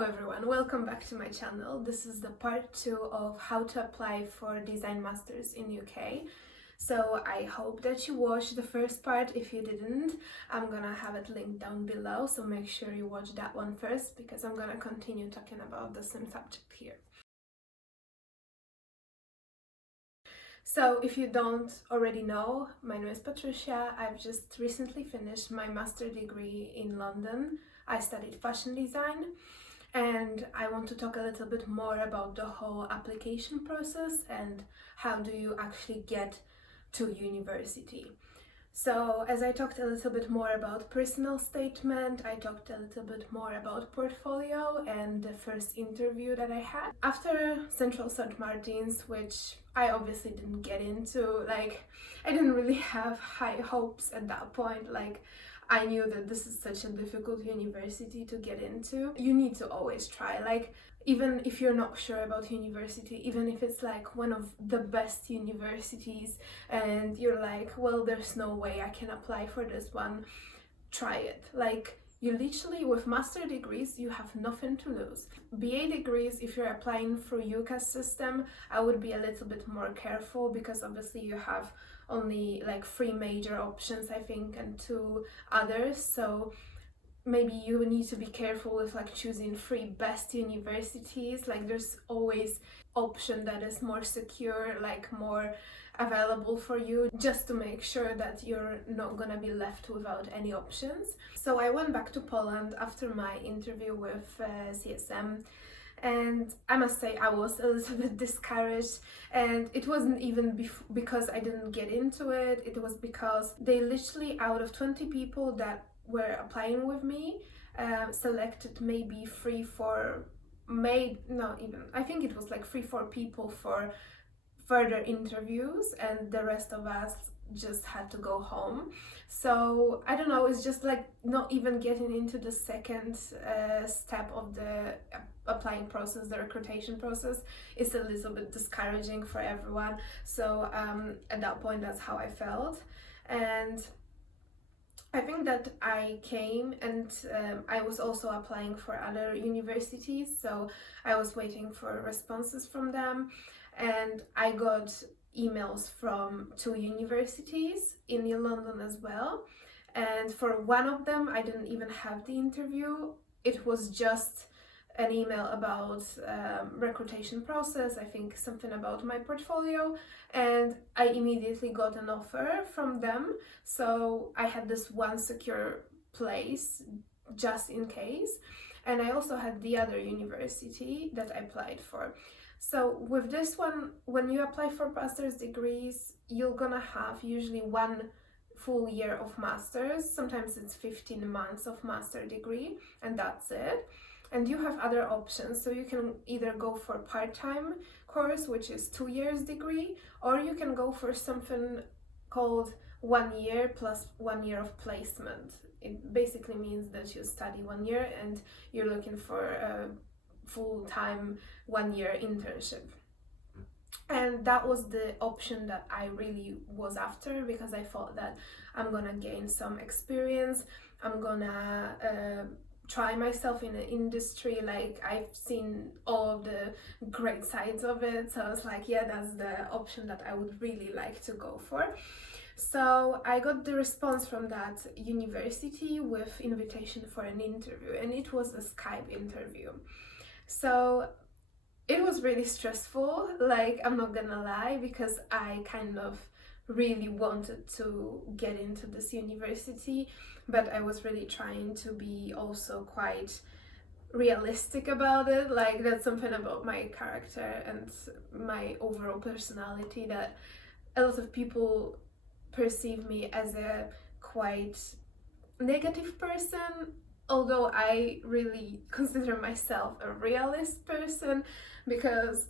Hello everyone, welcome back to my channel. This is the part 2 of how to apply for Design Masters in UK. So I hope that you watched the first part. If you didn't, I'm gonna have it linked down below, so make sure you watch that one first because I'm gonna continue talking about the same subject here. So if you don't already know, my name is Patricia. I've just recently finished my master's degree in London. I studied fashion design. And I want to talk a little bit more about the whole application process and how do you actually get to university. So as I talked a little bit more about personal statement, I talked a little bit more about portfolio and the first interview that I had. After Central St. Martin's, which I obviously didn't get into, I didn't really have high hopes at that point. I knew that this is such a difficult university to get into. You need to always try. Even if you're not sure about university, even if it's one of the best universities and you're like, well, there's no way I can apply for this one, try it. You literally, with master degrees, you have nothing to lose. BA degrees, if you're applying for UCAS system, I would be a little bit more careful because obviously you have only 3 major options, I think, and 2 others. So maybe you need to be careful with choosing 3 best universities. There's always option that is more secure, more available for you, just to make sure that you're not gonna be left without any options. So I went back to Poland after my interview with CSM, and I must say I was a little bit discouraged, and it wasn't even because I didn't get into it. It was because they literally, out of 20 people that were applying with me, selected maybe 3-4, I think it was 3-4 people for further interviews, and the rest of us just had to go home. So I don't know, it's just not even getting into the second step of the applying process, the recruitation process, is a little bit discouraging for everyone. So at that point, that's how I felt. And I think that I came and I was also applying for other universities, so I was waiting for responses from them, and I got emails from 2 universities in London as well. And for one of them, I didn't even have the interview. It was just an email about recruitation process, I think something about my portfolio, and I immediately got an offer from them. So I had this one secure place just in case. And I also had the other university that I applied for. So with this one, when you apply for master's degrees, you're gonna have usually 1 full year of master's. Sometimes it's 15 months of master degree, and that's it. And you have other options, so you can either go for part-time course, which is 2 years degree, or you can go for something called 1 year plus 1 year of placement. It basically means that you study 1 year and you're looking for a full-time 1 year internship. And that was the option that I really was after, because I thought that I'm gonna gain some experience, I'm gonna try myself in the industry. I've seen all of the great sides of it, so I was like, yeah, that's the option that I would really like to go for. So I got the response from that university with invitation for an interview, and it was a Skype interview. So it was really stressful, I'm not gonna lie, because I kind of really wanted to get into this university, but I was really trying to be also quite realistic about it. That's something about my character and my overall personality, that a lot of people perceive me as a quite negative person, although I really consider myself a realist person, because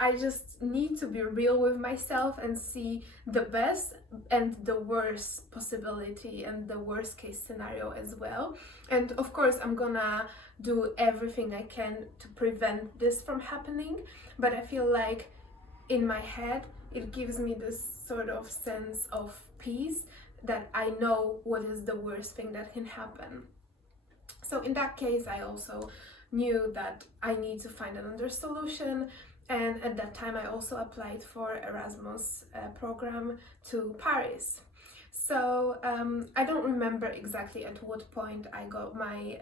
I just need to be real with myself and see the best and the worst possibility and the worst case scenario as well. And of course, I'm gonna do everything I can to prevent this from happening, but I feel like in my head, it gives me this sort of sense of peace that I know what is the worst thing that can happen. So in that case, I also knew that I need to find another solution. And at that time I also applied for Erasmus program to Paris. So I don't remember exactly at what point I got my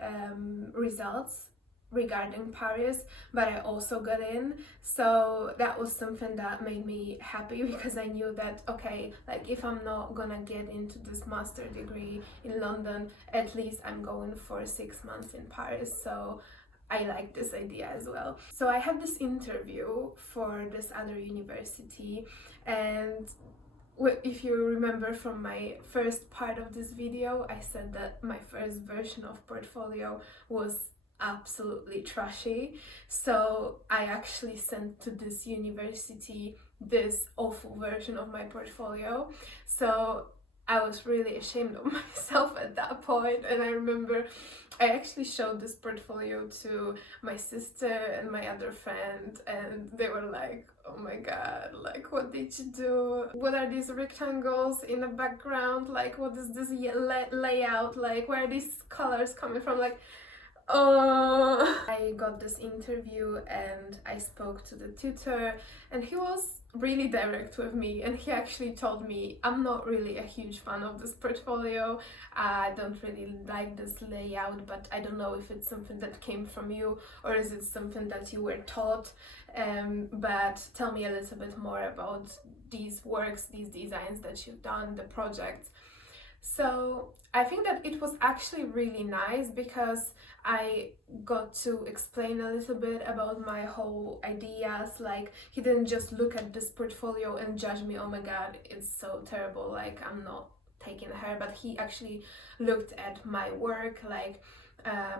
results regarding Paris, but I also got in. So that was something that made me happy because I knew that, okay, like if I'm not gonna get into this master degree in London, at least I'm going for 6 months in Paris. So I like this idea as well. So I had this interview for this other university, and if you remember from my first part of this video, I said that my first version of portfolio was absolutely trashy. So I actually sent to this university this awful version of my portfolio. So I was really ashamed of myself at that point, and I remember I actually showed this portfolio to my sister and my other friend, and they were like, oh my god, like what did you do? What are these rectangles in the background? Like what is this layout? Like where are these colors coming from? Like, I got this interview and I spoke to the tutor, and he was really direct with me, and he actually told me I'm not really a huge fan of this portfolio. I don't really like this layout, but I don't know if it's something that came from you or is it something that you were taught, but tell me a little bit more about these works, these designs that you've done, the projects. So I think that it was actually really nice because I got to explain a little bit about my whole ideas. Like he didn't just look at this portfolio and judge me, oh my god, it's so terrible, like I'm not taking her, but he actually looked at my work, like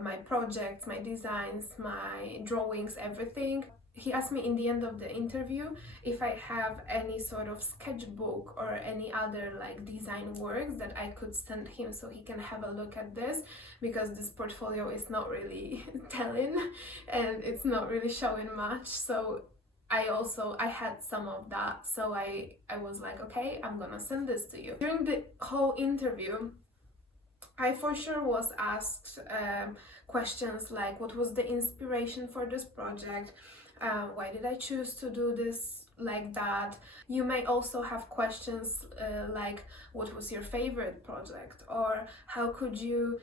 my projects, my designs, my drawings, everything. He asked me in the end of the interview if I have any sort of sketchbook or any other like design works that I could send him so he can have a look at this, because this portfolio is not really telling and it's not really showing much. So I had some of that, so I was like, okay, I'm gonna send this to you. During the whole interview I for sure was asked questions like what was the inspiration for this project, why did I choose to do this like that. You may also have questions like what was your favorite project, or how could you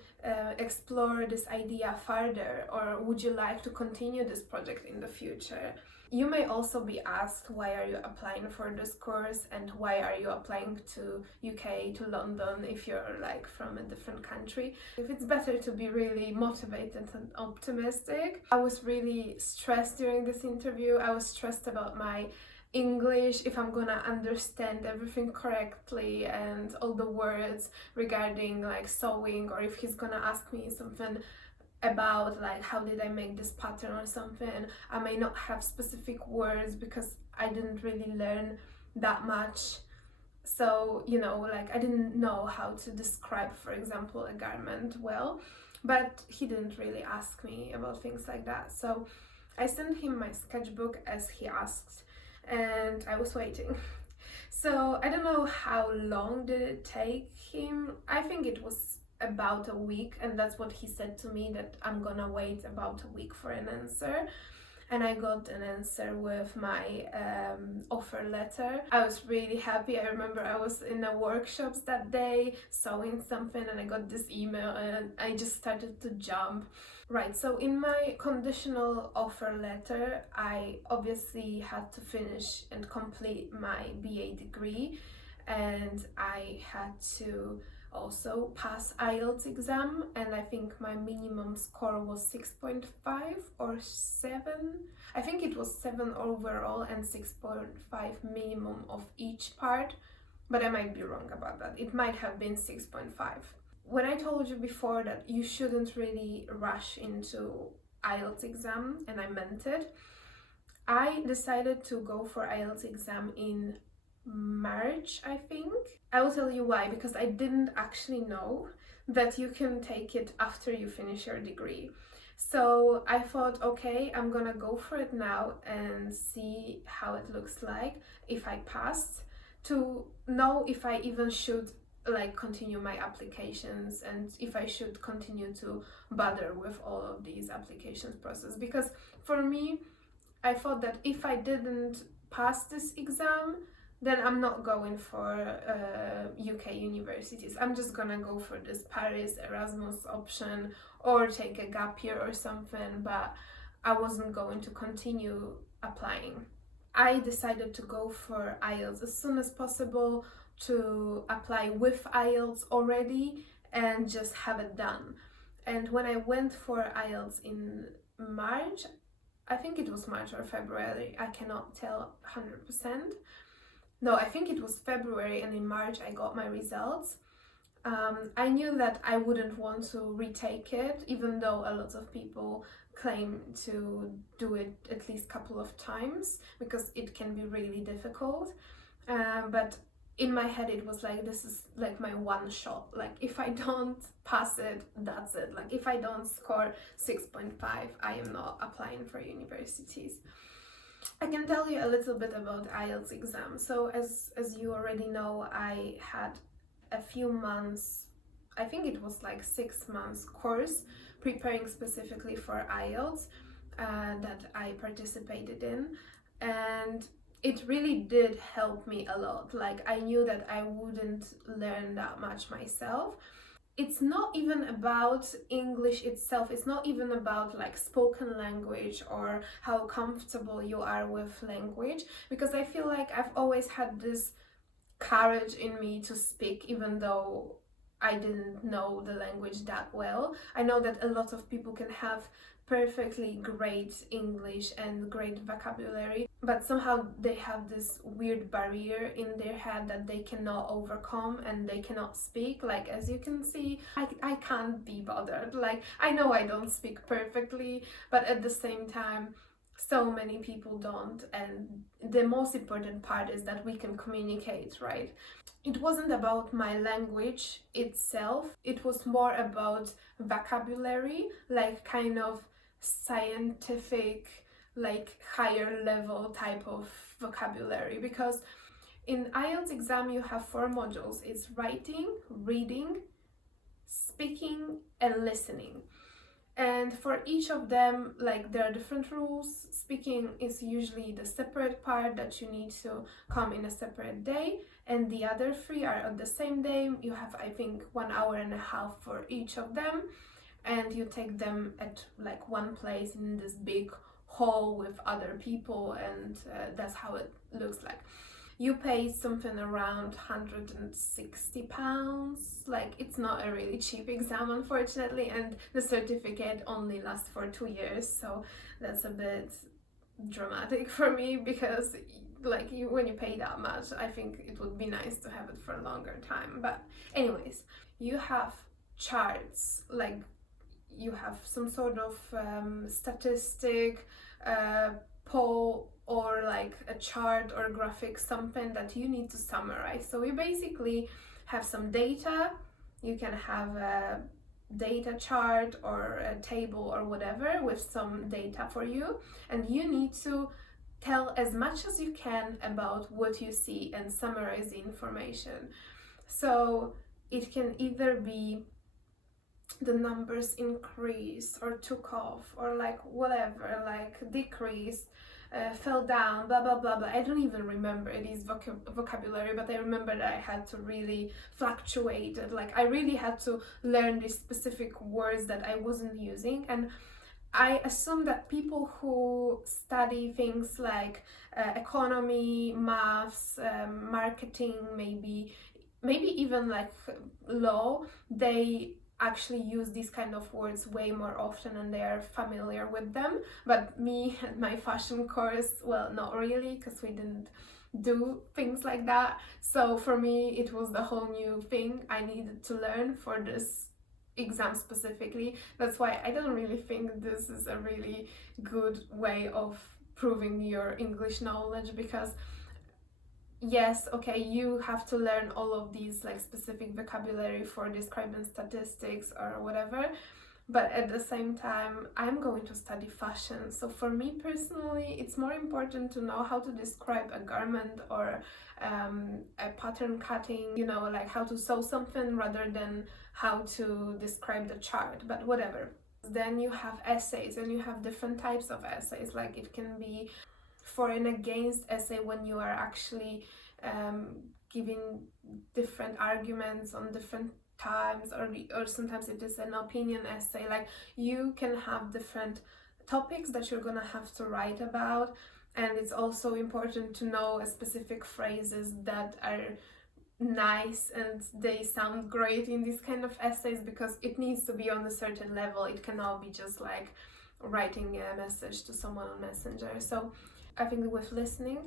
explore this idea further, or would you like to continue this project in the future. You may also be asked why are you applying for this course and why are you applying to UK, to London, if you're like from a different country. If it's better to be really motivated and optimistic. I was really stressed during this interview. I was stressed about my English, if I'm gonna understand everything correctly and all the words regarding like sewing, or if he's gonna ask me something about like how did I make this pattern or something. I may not have specific words because I didn't really learn that much. So, you know, like I didn't know how to describe, for example, a garment well, but he didn't really ask me about things like that. So I sent him my sketchbook as he asked, and I was waiting. So I don't know how long did it take him. I think it was about a week, and that's what he said to me, that I'm gonna wait about a week for an answer. And I got an answer with my offer letter. I was really happy. I remember I was in the workshops that day sewing something, and I got this email and I just started to jump. Right, so in my conditional offer letter I obviously had to finish and complete my BA degree, and I had to also pass IELTS exam, and I think my minimum score was 6.5 or 7. I think it was 7 overall and 6.5 minimum of each part, but I might be wrong about that. It might have been 6.5. When I told you before that you shouldn't really rush into IELTS exam, and I meant it, I decided to go for IELTS exam in March, I think. I will tell you why, because I didn't actually know that you can take it after you finish your degree. So I thought, okay, I'm gonna go for it now and see how it looks like if I passed, to know if I even should like continue my applications and if I should continue to bother with all of these applications process. Because for me, I thought that if I didn't pass this exam, then I'm not going for UK universities. I'm just gonna go for this Paris Erasmus option or take a gap year or something, but I wasn't going to continue applying. I decided to go for IELTS as soon as possible, to apply with IELTS already and just have it done. And when I went for IELTS in March, I think it was March or February, I cannot tell 100%. No, I think it was February, and in March I got my results. I knew that I wouldn't want to retake it, even though a lot of people claim to do it at least a couple of times because it can be really difficult. But in my head it was like, this is like my one shot. Like if I don't pass it, that's it. Like if I don't score 6.5, I am not applying for universities. I can tell you a little bit about IELTS exam. So as you already know, I had a few months, I think it was like 6 months course preparing specifically for IELTS that I participated in, and it really did help me a lot. Like I knew that I wouldn't learn that much myself. It's not even about English itself, it's not even about like spoken language or how comfortable you are with language, because I feel like I've always had this courage in me to speak even though I didn't know the language that well. I know that a lot of people can have perfectly great English and great vocabulary, but somehow they have this weird barrier in their head that they cannot overcome and they cannot speak. Like as you can see, I can't be bothered. Like I know I don't speak perfectly, but at the same time so many people don't, and the most important part is that we can communicate, right? It wasn't about my language itself, it was more about vocabulary, like kind of scientific, like higher level type of vocabulary. Because in IELTS exam you have 4 modules. It's writing, reading, speaking and listening. And for each of them, like there are different rules. Speaking is usually the separate part that you need to come in a separate day, and the other 3 are on the same day. You have, I think, 1.5 hours for each of them, and you take them at like one place in this big hall with other people, and that's how it looks like. You pay something around £160. Like it's not a really cheap exam, unfortunately, and the certificate only lasts for 2 years, so that's a bit dramatic for me, because like when you pay that much, I think it would be nice to have it for a longer time. But anyways, you have charts, like you have some sort of statistic, poll, or like a chart or graphic, something that you need to summarize. So you basically have some data, you can have a data chart or a table or whatever with some data for you, and you need to tell as much as you can about what you see and summarize the information. So it can either be the numbers increased or took off, or like whatever, like decreased, fell down, blah blah blah blah. I don't even remember these vocabulary, but I remember that I had to really fluctuate it. Like I really had to learn these specific words that I wasn't using. And I assume that people who study things like economy, maths, marketing, maybe even like law, they actually use these kind of words way more often and they are familiar with them. But me and my fashion course, well, not really, because we didn't do things like that. So for me it was the whole new thing I needed to learn for this exam specifically. That's why I don't really think this is a really good way of proving your English knowledge, because yes, okay, you have to learn all of these like specific vocabulary for describing statistics or whatever, but at the same time I'm going to study fashion. So for me personally, it's more important to know how to describe a garment or a pattern cutting, you know, like how to sew something rather than how to describe the chart, but whatever. Then you have essays, and you have different types of essays. Like it can be for and against essay, when you are actually giving different arguments on different times, or sometimes it is an opinion essay. Like you can have different topics that you're gonna have to write about, and it's also important to know specific phrases that are nice and they sound great in these kind of essays, because it needs to be on a certain level. It cannot be just like writing a message to someone on Messenger. So I think with listening,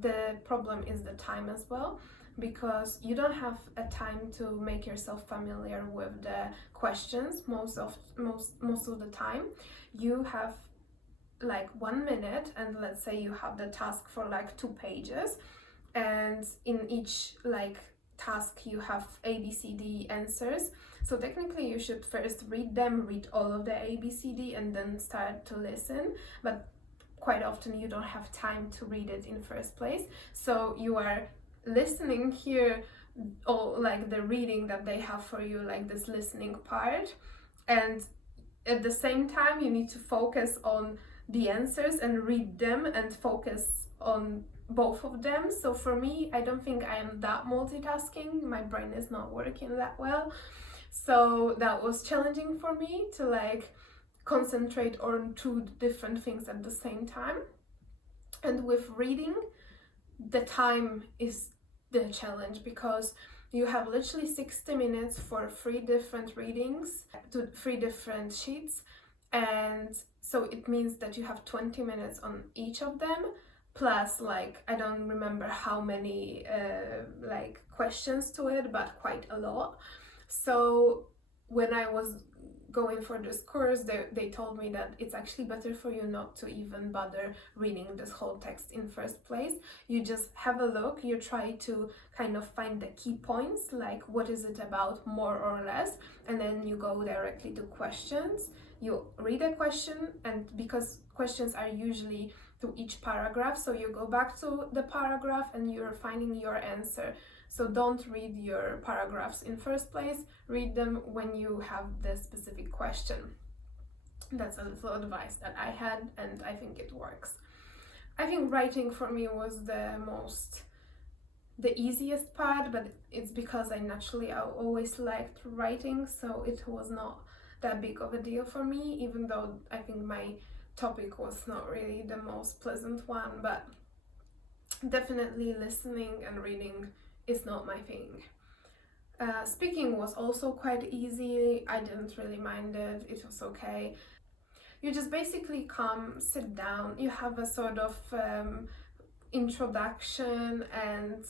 the problem is the time as well, because you don't have a time to make yourself familiar with the questions most of the time. You have like 1 minute, and let's say you have the task for like 2 pages, and in each like task you have ABCD answers. So technically you should first read them, read all of the ABCD, and then start to listen. But quite often you don't have time to read it in first place, so you are listening here, all like the reading that they have for you, like this listening part, and at the same time you need to focus on the answers and read them and focus on both of them. So for me, I don't think I am that multitasking. My brain is not working that well, so that was challenging for me to like concentrate on 2 different things at the same time. And with reading, the time is the challenge, because you have literally 60 minutes for 3 different readings to 3 different sheets, and so it means that you have 20 minutes on each of them, plus like I don't remember how many like questions to it, but quite a lot. So when I was going for this course, they told me that it's actually better for you not to even bother reading this whole text in first place. You just have a look, you try to kind of find the key points, like what is it about more or less, and then you go directly to questions. You read a question, and because questions are usually to each paragraph, so you go back to the paragraph and you're finding your answer. So don't read your paragraphs in first place, read them when you have the specific question. That's a little advice that I had, and I think it works. I think writing for me was the easiest part, but it's because I always liked writing, so it was not that big of a deal for me, even though I think my topic was not really the most pleasant one. But definitely listening and reading is not my thing. Speaking was also quite easy. I didn't really mind it. It was okay. You just basically come, sit down, you have a sort of introduction and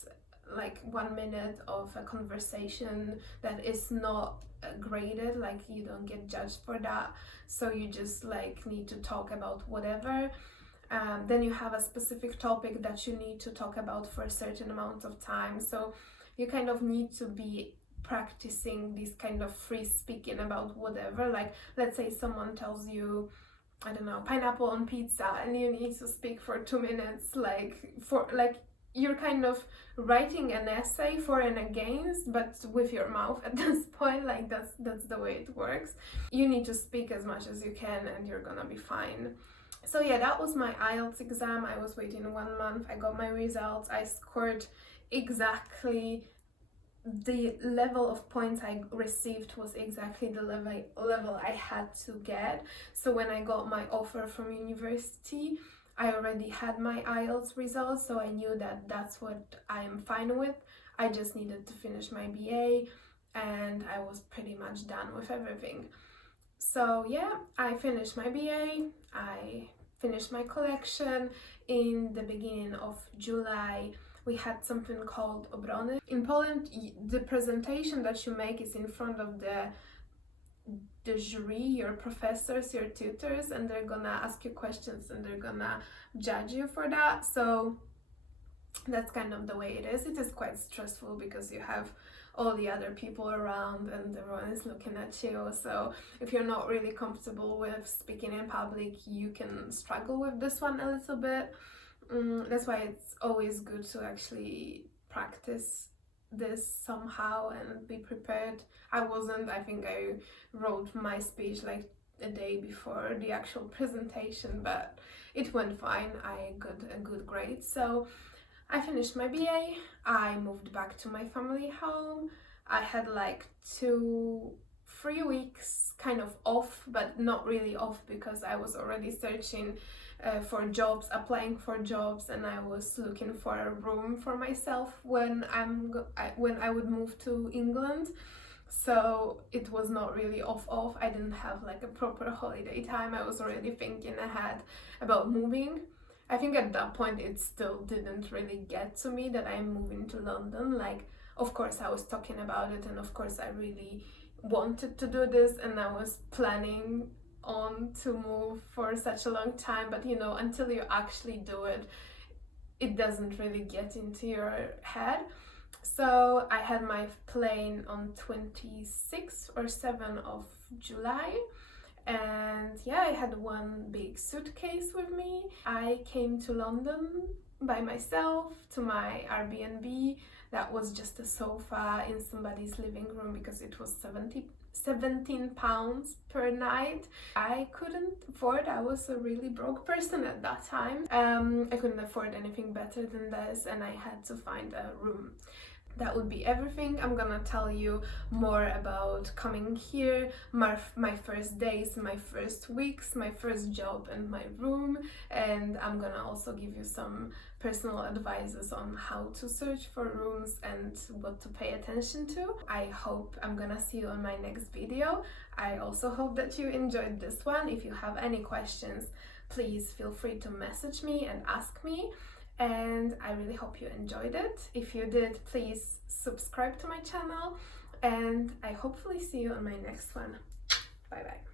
like 1 minute of a conversation that is not graded, like you don't get judged for that, so you just like need to talk about whatever. Then you have a specific topic that you need to talk about for a certain amount of time, so you kind of need to be practicing this kind of free speaking about whatever. Like let's say someone tells you, I don't know, pineapple on pizza, and you need to speak for 2 minutes, you're kind of writing an essay for and against, but with your mouth at this point. Like that's the way it works. You need to speak as much as you can and you're gonna be fine. So yeah, that was my IELTS exam. I was waiting 1 month, I got my results, I scored exactly the level of points I received was exactly the level I had to get. So when I got my offer from university, I already had my IELTS results, so I knew that that's what I am fine with. I just needed to finish my BA, and I was pretty much done with everything. So yeah, I finished my BA, I finished my collection. In the beginning of July, we had something called obrony. In Poland, the presentation that you make is in front of the jury, your professors, your tutors, and they're gonna ask you questions and they're gonna judge you for that. So that's kind of the way it is. It is quite stressful because you have all the other people around and everyone is looking at you. So if you're not really comfortable with speaking in public, you can struggle with this one a little bit. That's why it's always good to actually practice this somehow and be prepared. I think I wrote my speech like a day before the actual presentation, but it went fine. I got a good grade. So I finished my BA, I moved back to my family home. I had like 3 weeks kind of off, but not really off because I was already searching for jobs, applying for jobs, and I was looking for a room for myself when I would move to England. So it was not really off. I didn't have like a proper holiday time. I was already thinking ahead about moving. I think at that point it still didn't really get to me that I'm moving to London. Like, of course I was talking about it, and of course I really wanted to do this, and I was planning on to move for such a long time, but you know, until you actually do it, it doesn't really get into your head. So I had my plane on 26th or 7th of July, and yeah, I had one big suitcase with me. I came to London by myself to my Airbnb. That was just a sofa in somebody's living room because it was 17 pounds per night. I couldn't afford, I was a really broke person at that time. I couldn't afford anything better than this, and I had to find a room. That would be everything. I'm gonna tell you more about coming here, my first days, my first weeks, my first job and my room, and I'm gonna also give you some personal advices on how to search for rooms and what to pay attention to. I hope I'm gonna see you on my next video. I also hope that you enjoyed this one. If you have any questions, please feel free to message me and ask me. And I really hope you enjoyed it. If you did, please subscribe to my channel, and I hopefully see you on my next one. Bye bye.